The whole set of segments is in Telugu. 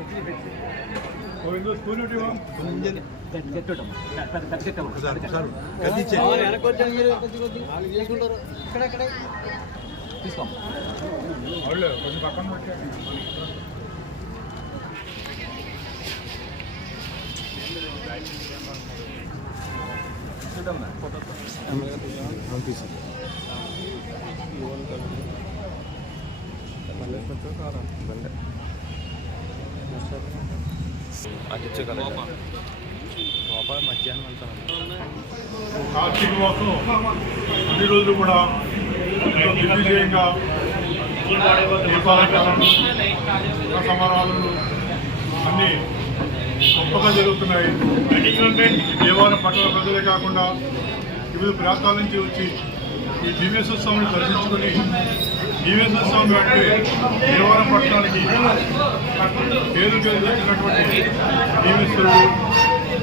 తీసుకోండి గోవిందు కొంచెం పక్కన పెట్టండి కార్తీక మాసం అన్ని రోజులు కూడా ఎంతో దిగ్విజయంగా దీపాలంకరణ సమారాధనలు అన్నీ గొప్పగా జరుగుతున్నాయి. దేవాలయం పట్టణ ప్రజలే కాకుండా వివిధ ప్రాంతాల నుంచి వచ్చి ఈ దివ్యేశ్వర స్వామిని దర్శించుకొని దివ్యేశ్వర స్వామి అంటే దేవాలయం పట్టణానికి పేరు పేరు తెచ్చినటువంటి భీమేశ్వరుడు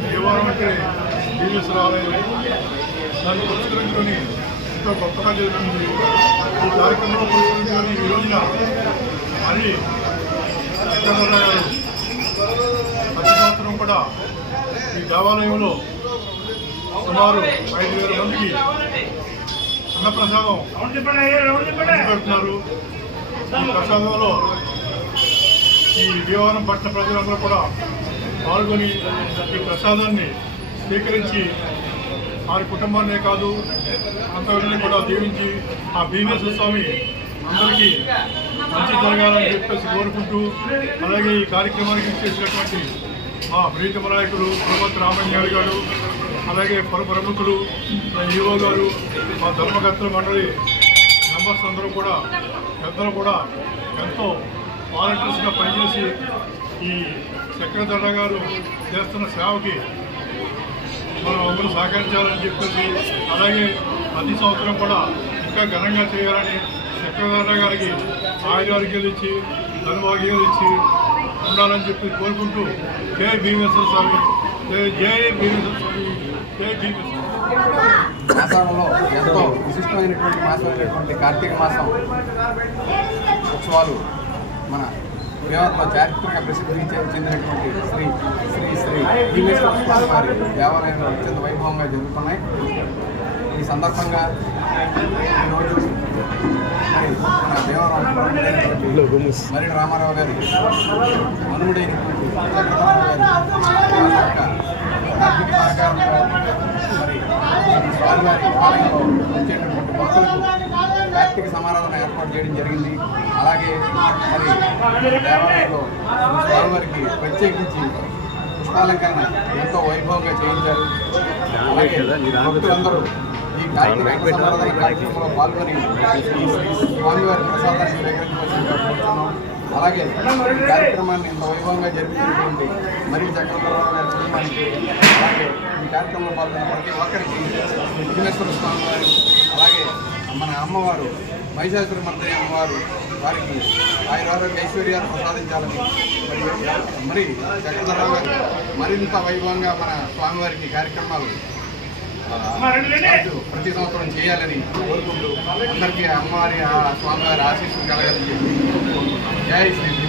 దేవాలయం అంటే భీమేశ్వర ఆలయం దాన్ని పురస్కరించుకొని ఎంతో గొప్పగా జరుగుతుంది ఈ కార్యక్రమంలో పురస్కరించుకొని ఈ రోజున మళ్ళీ వెంకటరమణ ప్రతి సంవత్సరం కూడా ఈ దేవాలయంలో సుమారు ఐదు వేల మందికి అన్నప్రసాదం పెడుతున్నారు. ఈ ప్రసాదంలో ఈ దేవాలయం పట్ల ప్రజలందరూ కూడా పాల్గొని ఈ ప్రసాదాన్ని స్వీకరించి వారి కుటుంబాన్నే కాదు అంతవరకు కూడా దీవించి ఆ భీమేశ్వర స్వామి అందరికీ మంచి జరగాలని చెప్పేసి కోరుకుంటూ అలాగే ఈ కార్యక్రమానికి చేసినటువంటి మా ప్రీతమ నాయకులు పురవత్ రామయ్య గారు అలాగే పుర ప్రముఖులు మా ఈవో గారు మా ధర్మకర్తల మండలి మెంబర్స్ అందరూ కూడా పెద్దలు కూడా ఎంతో వాలంటీర్స్గా పనిచేసి ఈ చక్రధర గారు చేస్తున్న సేవకి మనం అందరూ సహకరించాలని చెప్పేసి అలాగే ప్రతి సంవత్సరం కూడా ఇంకా ఘనంగా చేయాలని చక్రధర గారికి ఆయుర్వేదికలు ఇచ్చి ధనుభాగ్యాలు ఇచ్చి ఉండాలని చెప్పి కోరుకుంటూ జై భీమేశ్వర స్వామి జై జై భీమేశ్వర స్వామి జై భీమేశ్వర మాసంలో ఎంతో విశిష్టమైనటువంటి మాసమైనటువంటి కార్తీక మాసం ఉత్సవాలు మన దేవతలో చారిత్రక ప్రసిద్ధి చెందినటువంటి శ్రీ శ్రీ శ్రీ భీమేశ్వర స్వామి వారి దేవాలయంలో అత్యంత వైభవంగా జరుగుతున్నాయి. ఈ సందర్భంగా ఈరోజు మరి మన దేవరావు మరిడి రామారావు గారి మనువుడైనటువంటి చక్రధరరావు గారి వారి యొక్క ఆర్థిక సహకారంతో మరి ఈ స్వామివారి ఆలయంలో వచ్చేటటువంటి భక్తులకు కార్తీక సమారాధన ఏర్పాటు చేయడం జరిగింది. అలాగే మరి దేవాలయంలో ఈ స్వామివారికి ప్రత్యేకించి పుష్ప రథాలంకరణ ఎంతో వైభవంగా చేయించారు. అలాగే భక్తులందరూ ఈ కార్యక్రమంలో పాల్గొని స్వామివారి ప్రసాదాన్ని స్వీకరించవలసిందిగా కోరుతున్నాం అలాగే ఈ కార్యక్రమాన్ని ఇంత వైభవంగా జరిపించినటువంటి మరి చక్రధరరావు గారి కుటుంబానికి అలాగే ఈ కార్యక్రమంలో పాల్గొన్న ప్రతి ఒక్కరికి విఘ్నేశ్వర స్వామి వారు అలాగే మన అమ్మవారు మహిషాసుర మర్దయ్య అమ్మవారు వారికి ఆయురారోగ్య ఐశ్వర్యాలు ప్రసాదించాలని మరి మరి చక్రధరరావు గారు మరింత వైభవంగా మన స్వామివారికి కార్యక్రమాలు ప్రతి సంవత్సరం చేయాలని కోరుకుంటూ అందరికీ అమ్మవారి స్వామివారి ఆశీస్సు కలగాలని చెప్పి కోరుకుంటున్నాం జై శ్రీ